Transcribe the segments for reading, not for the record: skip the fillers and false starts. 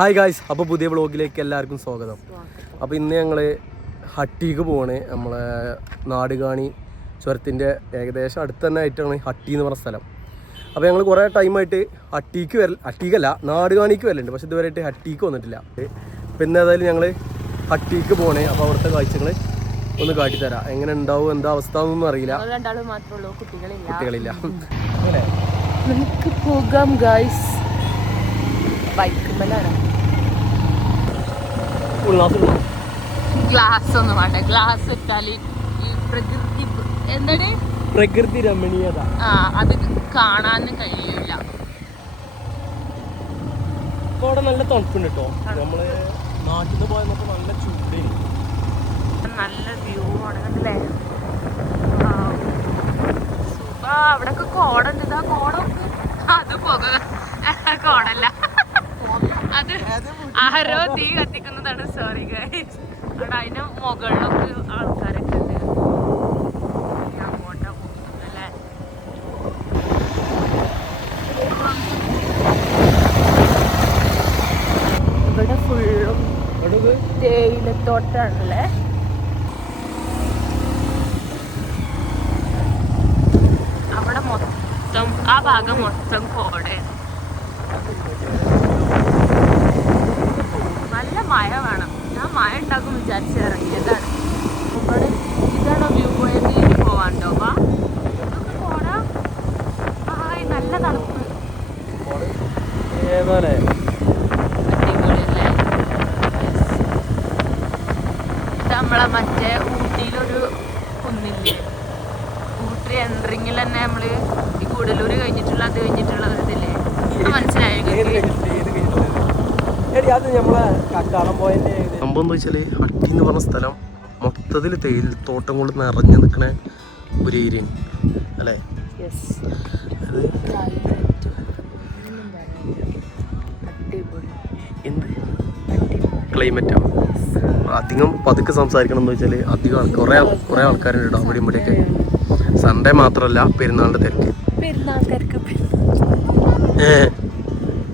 Hi guys, അപ്പോൾ പുതിയ വ്ളോഗിലേക്ക് എല്ലാവർക്കും സ്വാഗതം. അപ്പോൾ ഇന്ന് ഞങ്ങൾ ഹട്ടിക്ക് പോവാണ്. നമ്മളെ നാടുകാണി ചുരത്തിൻ്റെ ഏകദേശം അടുത്ത് തന്നെ ആയിട്ടാണ് ഹട്ടി എന്ന് പറഞ്ഞ സ്ഥലം. അപ്പോൾ ഞങ്ങൾ കുറേ ടൈമായിട്ട് ഹട്ടിക്കല്ല നാടുകാണിക്ക് വരലുണ്ട്, പക്ഷെ ഇതുവരെയായിട്ട് ഹട്ടിക്ക് വന്നിട്ടില്ല. പിന്നെ ഏതായാലും ഞങ്ങൾ ഹട്ടിക്ക് പോകണേ. അപ്പോൾ അവിടുത്തെ കാഴ്ചകൾ ഒന്ന് കാട്ടിത്തരാം. എങ്ങനെ ഉണ്ടാവും, എന്താ അവസ്ഥ എന്നൊന്നും അറിയില്ല. കുട്ടികളില്ല. നമുക്ക് പോകാം ഗായ്സ്. ഗ്ലാസ് ഒന്നും വേണ്ട. ഗ്ലാസ് ഇട്ടാല് പ്രകൃതി എന്താണ് പ്രകൃതി രമണീയത അത് കാണാനും കഴിയില്ല. ഇപ്പോൾ അവിടെ നല്ല തണുപ്പുണ്ട് കേട്ടോ. നമ്മള് നാട്ടിൽ നിന്ന് പോയപ്പോ നല്ല ചൂടേന്. നല്ല വ്യൂ ആണ് കണ്ടില്ലേ. അവിടെയൊക്കെ കോടുണ്ട്. ഇതാ കോടൊക്കെ അത് പോക കോടല്ല, അത് ആരോ തീ കത്തിക്കുന്നതാണ്. Sorry guys. അവിടെ അതിന് മുകളിലൊക്കെ ആൾക്കാരൊക്കെ ഉണ്ട്. അങ്ങോട്ടാ പോകുന്നല്ലേ. ഇവിടെ ഫുള്ളും തേയിലത്തോട്ടാണല്ലേ. അവിടെ മൊത്തം ആ ഭാഗം മൊത്തം കോടയാണ്. നല്ല മഴ വേണം. ഞാൻ മഴ ഉണ്ടാക്കും വിചാരിച്ച് ഇറങ്ങിയതാണ്. ഇവിടെ ഇതാണോ വ്യൂ പോയത്? ഇനി പോവാണ്ടോ? വാ പോടാ. ഹായ്, നല്ല തണുപ്പ്. അടിപൊളിയല്ലേ. ഇത് നമ്മളെ മറ്റേ ഊട്ടിയിലൊരു കുന്നില്ലേ, ഊട്ടി എൻട്രിങ്ങിൽ തന്നെ നമ്മള് ഈ കൂടലൂര് കഴിഞ്ഞിട്ടുള്ള അത് കഴിഞ്ഞിട്ടുള്ള ഇതില്ലേ, മനസ്സിലായോ? സംഭവം എന്താ വെച്ചാല് ഹട്ടി എന്ന് പറഞ്ഞ സ്ഥലം മൊത്തത്തിൽ തേയിലത്തോട്ടം കൊണ്ട് നിറഞ്ഞു നിൽക്കണ ഒരു ഏരിയ അല്ലേ. എന്ത് ക്ലൈമറ്റാണ്. അധികം പതുക്കെ സംസാരിക്കണം എന്ന് വെച്ചാൽ അധികം കുറേ ആൾക്കാരുണ്ട് കേട്ടോ അവിടെ ഇവിടെയൊക്കെ. സൺഡേ മാത്രമല്ല, പെരുന്നാളിൻ്റെ തിരക്ക്.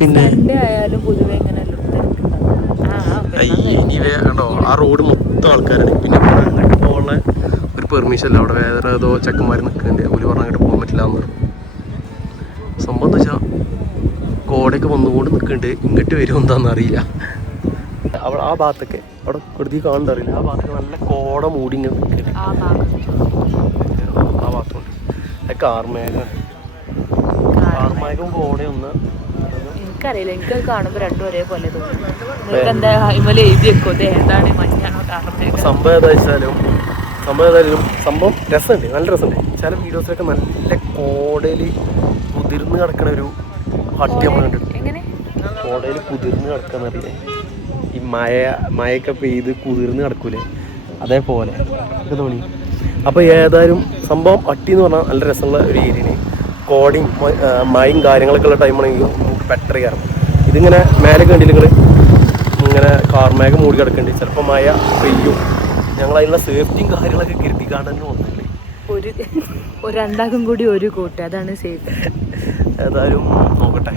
പിന്നെ കേട്ടോ ആ റോഡ് മൊത്തം ആൾക്കാരാണ്. പിന്നെ അങ്ങോട്ട് പോകാനുള്ള ഒരു പെർമിഷൻ അല്ല. അവിടെ വേറെ ഏതോ ചെക്കന്മാർ നിൽക്കുന്നുണ്ട്. ഒരു പറഞ്ഞാൽ അങ്ങോട്ട് പോകാൻ പറ്റില്ല എന്ന്. സംഭവം എന്താ വെച്ചാൽ കോടയൊക്കെ വന്നുകൊണ്ട് നിൽക്കുന്നുണ്ട്. ഇങ്ങോട്ട് വരുമോ എന്താണെന്ന് അറിയില്ല. അവിടെ ആ ഭാഗത്തൊക്കെ അവിടെ കൊടുത്തി കാണണ്ട അറിയില്ല. ആ ഭാഗത്തൊക്കെ നല്ല കോട മൂടി ഇങ്ങനെ നിൽക്കുന്നുണ്ട്. ആ ഭാഗത്തുണ്ട് കാർമേഘം കോടയൊന്ന് എനിക്കറിയില്ല. എനിക്ക് കാണുമ്പോ രണ്ടും ഒരേപോലെ തോന്നുന്നു. നിങ്ങൾക്ക് എന്താ ഇമല എഴുതി വെക്കോ ഏതാണ് മഞ്ഞാണോ കാർമേഘം? സംഭവം ഏതായാലും സംഭവം രസമുണ്ട്, നല്ല രസമുണ്ട്. ചില വീഡിയോസിലൊക്കെ നല്ല കോടയിൽ കുതിർന്ന് കിടക്കണ ഒരു ഹട്ടി നമ്മൾ കണ്ടിട്ടുണ്ട്. കോടയിൽ കുതിർന്ന് കിടക്കാന്ന് അറിയില്ലേ, ഈ മഴയൊക്കെ പെയ്ത് കുതിർന്ന് കിടക്കൂലേ, അതേപോലെ ഒക്കെ തോന്നി. അപ്പോൾ ഏതായാലും സംഭവം ഹട്ടി എന്ന് പറഞ്ഞാൽ നല്ല രസമുള്ള ഒരു ഏരിയയാണ്. കോടയും മഴയും കാര്യങ്ങളൊക്കെ ഉള്ള ടൈമാണെങ്കിൽ നമുക്ക് ബെറ്റർ കയറും. ഇതിങ്ങനെ മേലെ കണ്ടില്ല നിങ്ങൾ, ഇങ്ങനെ കാർമേഘം മൂടി കിടക്കുന്നുണ്ട്. ചിലപ്പോൾ മഴ പെയ്യും. ഞങ്ങൾ അതിനുള്ള സേഫ്റ്റിയും കാര്യങ്ങളൊക്കെ കരുതിക്കാണ്ട് തന്നെ വന്നില്ലേ. ഒരു രണ്ടാക്കും കൂടി ഒരു കൂട്ട്, അതാണ് സേഫ്. ഏതായാലും നോക്കട്ടെ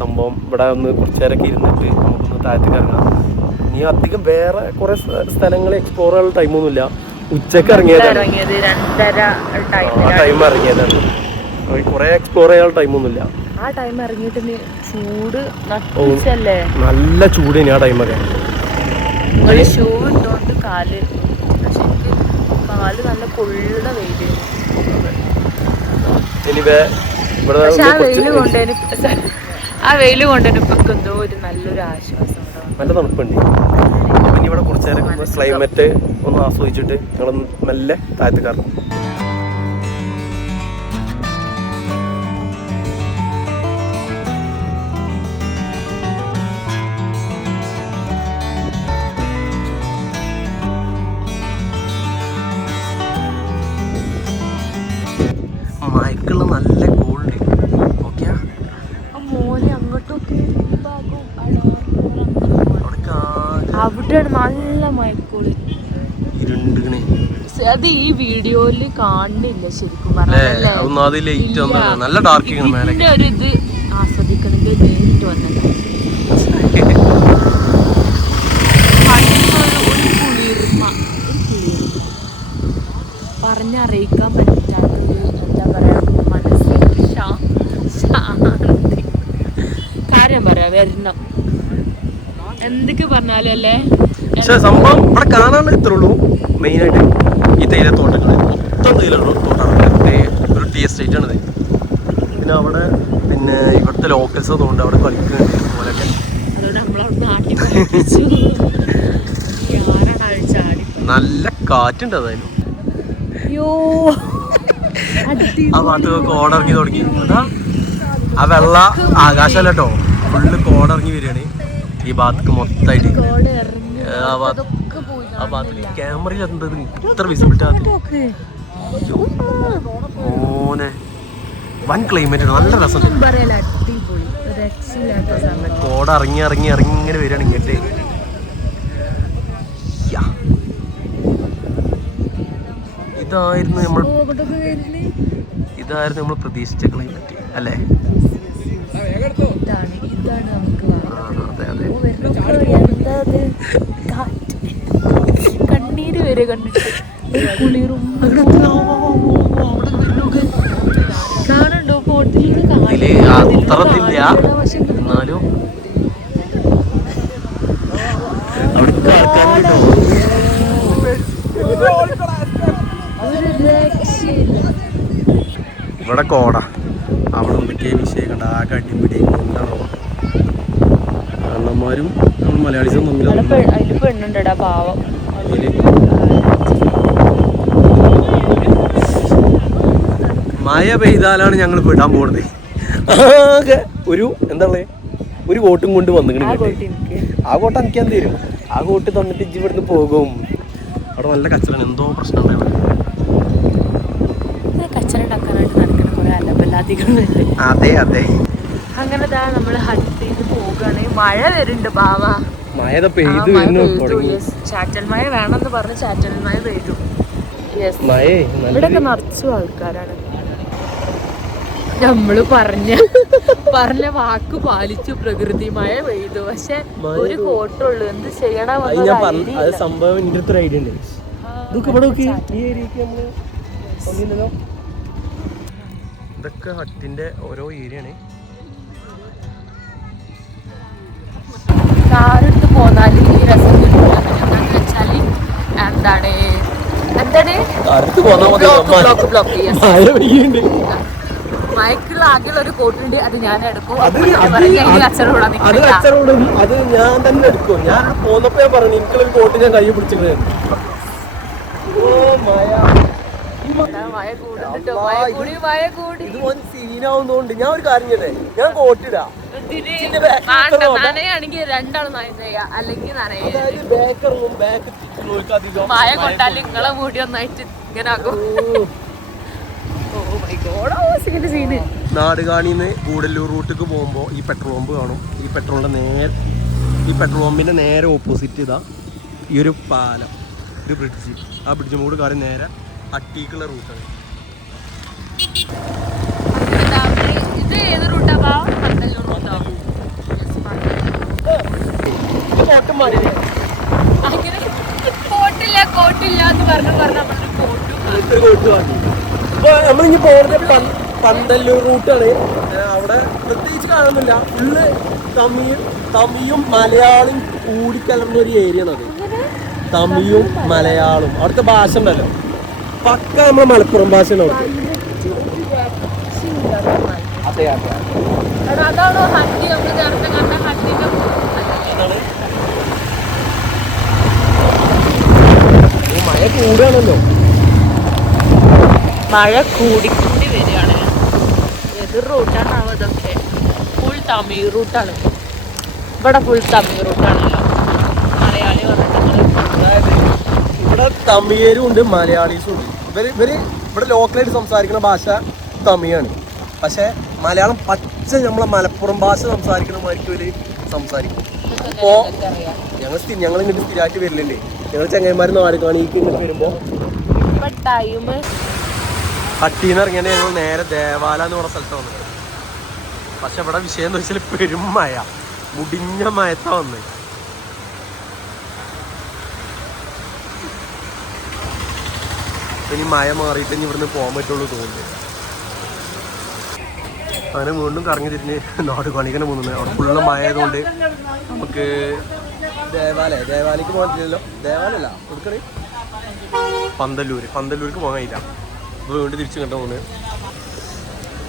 സംഭവം. ഇവിടെ ഒന്ന് കുറച്ച് നേരമൊക്കെ ഇരുന്നിട്ട് നമുക്കൊന്ന് താഴത്തേക്ക് ഇറങ്ങാം. ഇനി അധികം വേറെ കുറേ സ്ഥലങ്ങൾ എക്സ്പ്ലോർ ചെയ്യാനുള്ള ടൈമൊന്നുമില്ല. ഉച്ചക്ക് ഇറങ്ങിയതാണ്, ആ ടൈം ഇറങ്ങിയതാണ്. കുറെ എക്സ്പ്ലോർ ചെയ്യാനുള്ള ടൈമൊന്നുമില്ല. ആ ടൈം ഇറങ്ങിയിട്ട് ചൂട് നട്ടല്ലേ, നല്ല ചൂടിന് ആ ടൈമൊക്കെ. ഷൂ ഇട്ടോണ്ട് കാല് നല്ല കൊള്ളുന്ന വെയില്. ആ വെയില് കൊണ്ടുതന്നെ ഇപ്പൊ എന്തോ ഒരു നല്ലൊരു ആശ്വാസം, നല്ല തണുപ്പുണ്ട്. ഇനി ഇവിടെ കുറച്ച് നേരം ക്ലൈമറ്റ് ഒന്ന് ആസ്വദിച്ചിട്ട് ഞങ്ങൾ മെല്ലെ താഴത്ത് കയറും. മയക്കുള്ള നല്ല കോൾഡ്. ഓക്കെ, മോനെ അങ്ങോട്ടൊക്കെ അവിടെയാണ് നല്ല മയക്കോള് ഇരുണ്ടിക്കണേ. അത് ഈ വീഡിയോയില് കാണുന്നില്ല ശരിക്കും പറഞ്ഞാൽ. നല്ല ഡാർക്ക് ഒരു ഇത് ആസ്വദിക്കണമെങ്കിൽ നേരിട്ട് വന്നല്ലോ. ഞാൻ പറയാം വരണം എന്തൊക്കെ പറഞ്ഞാലും അല്ലേ. പക്ഷെ സംഭവം ഇവിടെ കാണാൻ ഇത്രയുള്ളൂ. മെയിനായിട്ട് ഈ തേയിലത്തോട്ടങ്ങൾ മൊത്തം തേയിലത്തോട്ടാണ്. ഒരു ടീ എസ്റ്റേറ്റ് ആണിത്. പിന്നെ അവിടെ പിന്നെ ഇവിടുത്തെ ലോക്കൽസ് അതുകൊണ്ട് അവിടെ കളിക്കുന്നുണ്ട് അതുപോലെയൊക്കെ. നല്ല കാറ്റുണ്ട് അതായാലും. ആ ഭാഗത്ത് കോടിറങ്ങി തുടങ്ങി. അതാ ആ വെള്ള ആകാശമല്ല കേട്ടോ, ഫുള്ള് കോടിറങ്ങി വരികയാണ് ഈ ഭാഗത്തേക്ക് മൊത്തമായിട്ട്. ആ ഭാഗത്ത് ക്യാമറയിൽ എന്തത് ഇത്ര വിസിബിലിറ്റി ഓനെ വൻ ക്ലൈമറ്റ് നല്ല രസം. കോട ഇറങ്ങി ഇറങ്ങി ഇറങ്ങി ഇങ്ങനെ വരികയാണ് ഇങ്ങോട്ട്. ഇതായിരുന്നു നമ്മൾ പ്രതീക്ഷിച്ച ക്ലൈമറ്റ് അല്ലേ? കണ്ണീര് വരെ കണ്ടിട്ട് കാണണ്ടോ ഫോട്ടോയിൽ അത്രത്തില്ല എന്നാലും ഇവിടെ കോട അവിടെ എന്തൊക്കെയാ വിഷയം കണ്ട ആ കടിപിടി എന്താണോ അണ്ണന്മാരും നമ്മൾ മലയാളീസും തമ്മിൽ അതിൽ പെണ്ണുണ്ടടാ പാവം. മഴ പെയ്താലാണ് ഞങ്ങൾ വിടാൻ പോകുന്നത്. ആകെ ഒരു എന്താ പറയാ ഒരു കോട്ടും കൊണ്ട് വന്നിട്ട് ആ കോട്ട എനിക്ക് എന്ത് തരും? ആ കോട്ട് തന്നിട്ട് ഇജ്ജ് ഇവിടുന്ന് പോകും. അവിടെ നല്ല കച്ചറാണ്, എന്തോ പ്രശ്നം ഉണ്ടാവും. അതെ അതെ അങ്ങനെ നമ്മൾ ഹട്ടിട്ട് പോവുകയാണ്. മഴ വരുന്നുണ്ട് ബാവ. മഴ പെയ്തു വരുന്നു. ചാറ്റൽ മഴ വേണമെന്ന് പറഞ്ഞ് ചാറ്റൽ മഴ പെയ്തു. ഇവിടെയൊക്കെ നിറച്ചു ആൾക്കാരാണ്. നമ്മള് പറഞ്ഞ വാക്ക് പാലിച്ചു. പ്രകൃതി മഴ പെയ്തു. പക്ഷെ ഒരു കോട്ടുള്ളൂ. എന്ത് ചെയ്യണം? സംഭവം എന്റെ അടുത്തൊരു ഐഡിയ ഉണ്ട്. ഇതൊക്കെ ഹട്ടിന്റെ ഓരോ ഏരിയയാണ്. കാറെടുത്ത് പോന്നാല് ഈ രസം കിട്ടില്ല. എന്താന്ന് വെച്ചാല് എന്താണ് മയക്കുള്ള ആകെയുള്ള ഒരു കോട്ടുണ്ട്. അത് ഞാൻ എടുക്കും. അത് ഞാൻ തന്നെ എടുക്കും. ഞാൻ പോന്നപ്പോ ഞാൻ പറഞ്ഞു എനിക്കുള്ള കോട്ട് ഞാൻ കൈ പിടിച്ചിട്ട് സീനാവുന്നോണ്ട് ഞാൻ ഒരു കാര്യം ചെയ്യട്ടെ, ഞാൻ കോട്ടിടാ. നനയാണെങ്കിൽ രണ്ടാളും നനയാ, അല്ലെങ്കിൽ മഴ കൊണ്ടാലും നിങ്ങളെ മൂടി ഒന്നായിട്ട് ഇങ്ങനെ ആകും. നാടുകാണിന്ന് ഗൂഡല്ലൂർ റൂട്ടിക്ക് പോകുമ്പോൾ ഈ പെട്രോൾ പമ്പ് കാണും. ഈ പെട്രോൾ പമ്പിന്റെ നേരെ ഓപ്പോസിറ്റ് ഇതാ ഈ ഒരു പാലം, ഒരു ബ്രിഡ്ജ്. ആ ബ്രിഡ്ജ് മൂട് കാര്യം നേരെ അട്ടിക്കുള്ള റൂട്ടാണ്. ഇത് ഏത് റൂട്ടാ? കോട്ടില്ല എന്ന് നമ്മളിങ്ങി പോകുന്നത് പന്തല്ലൂർ റൂട്ടാണ്. അവിടെ പ്രത്യേകിച്ച് കാണുന്നില്ല. ഫുള്ള് തമിഴും മലയാളം കൂടിക്കലർന്ന ഒരു ഏരിയ ആണ്. തമിഴും മലയാളം അവിടുത്തെ ഭാഷ ഉണ്ടല്ലോ, പക്ക നമ്മളെ മലപ്പുറം ഭാഷയാണ് അവിടുത്തെ. അതെ അതെ മഴ കൂടുകയാണല്ലോ. മഴ കൂടിക്കൂടി വരികയാണ്. ഏത് റൂട്ടാണാവോ ഇതൊക്കെ? ഫുൾ തമിഴ് റൂട്ടാണ്. ഇവിടെ ഫുൾ തമിഴ് റൂട്ടാണല്ലോ. മലയാളി അതായത് ഇവിടെ തമിഴരും ഉണ്ട് മലയാളീസും ഉണ്ട്. ഇവര് ഇവിടെ ലോക്കലായിട്ട് സംസാരിക്കുന്ന ഭാഷ തമിഴാണ്. പക്ഷെ മലയാളം പച്ച നമ്മളെ മലപ്പുറം ഭാഷ സംസാരിക്കുന്ന മാതിരി സംസാരിക്കും. അപ്പോൾ ഞങ്ങൾ ഇങ്ങോട്ട് സ്ഥിരമായിട്ട് വരില്ലേ, ഞങ്ങൾ ചങ്ങന്മാർ നാട് കാണിക്ക് ഇങ്ങോട്ട് വരുമ്പോൾ ഹട്ടിന്ന് ഇറങ്ങിയാൽ ഞങ്ങൾ നേരെ ദേവാല എന്ന് പറഞ്ഞ സ്ഥലത്ത് വന്നത്. പക്ഷെ ഇവിടെ വിഷയം എന്ന് വെച്ചാൽ പെരും മഴ, മുടിഞ്ഞ മഴത്ത വന്ന്. ഇനി മഴ മാറിയിട്ട് ഇനി ഇവിടുന്ന് പോകാൻ പറ്റുള്ളൂ തോന്നുന്നു. അങ്ങനെ വീണ്ടും കറങ്ങി തിരിഞ്ഞ് നാടുകാണിക്കന്നെ പോകുന്നത്. അവിടെ ഫുള്ള് മഴ ആയതുകൊണ്ട് നമുക്ക് ദേവാലയ്ക്ക് പോകാൻ പറ്റില്ലല്ലോ. ദേവാലയല്ല കൊടുക്കണേ പന്തല്ലൂർക്ക് പോകാൻ കഴിയില്ല. അപ്പോൾ വീണ്ടും തിരിച്ചു കണ്ട പോകുന്നത്.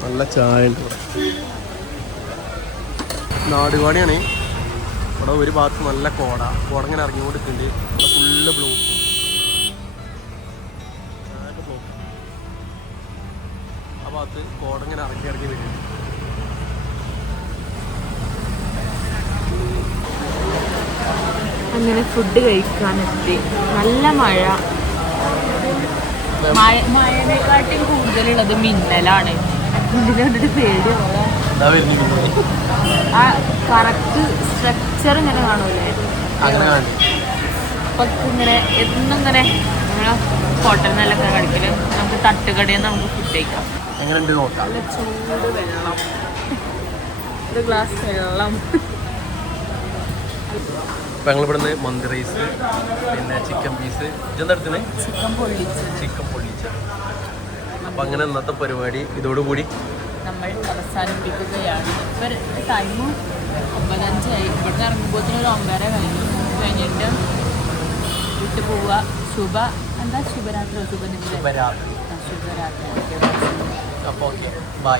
നല്ല ചായ ഉണ്ട് ഇവിടെ. നാടുകാണിയാണ്. ഇവിടെ ഒരു ഭാഗത്ത് നല്ല കോട ഇങ്ങനെ ഇറങ്ങിക്കൊണ്ടിരിക്കുന്നുണ്ട്. Full block. ആ ഭാഗത്ത് കോട ഇങ്ങനെ ഇറങ്ങി വരുന്നുണ്ട്. അങ്ങനെ ഫുഡ് കഴിക്കാനെത്തി. നല്ല മഴ. മഴനെക്കാട്ടും കൂടുതലുള്ളത് മിന്നലാണ്. ഇതിനെ കണ്ടിട്ട് പേടിയാണ്. ആ കറക്റ്റ് സ്ട്രക്ചർ ഇങ്ങനെ കാണൂലേ, അപ്പൊ ഇങ്ങനെ എന്നും ഇങ്ങനെ ഹോട്ടലിൽ നിന്നൊക്കെ കഴിക്കല്. നമുക്ക് തട്ടുകടയിൽ നിന്ന് നമുക്ക് ഫുഡ് കഴിക്കാം. നല്ല ചൂട് വെള്ളം, ഒരു ഗ്ലാസ് വെള്ളം. അപ്പം ഞങ്ങളിവിടുന്ന് മന്തി റൈസ്, പിന്നെ ചിക്കൻ പീസ്, ഇതെന്താ എടുത്തത്? ചിക്കൻ പൊള്ളിച്ച. അപ്പം അങ്ങനെ ഇന്നത്തെ പരിപാടി ഇതോടുകൂടി നമ്മൾ അവസാനിപ്പിക്കുകയാണ്. ഇപ്പം ടൈമും 9:05. ഇവിടുന്ന് ഇറങ്ങുമ്പോഴത്തേനും ഒരു 9:30 കഴിഞ്ഞിട്ട് വിട്ടു പോവുക. ശുഭരാത്രി. അപ്പോൾ ഓക്കെ, ബൈ.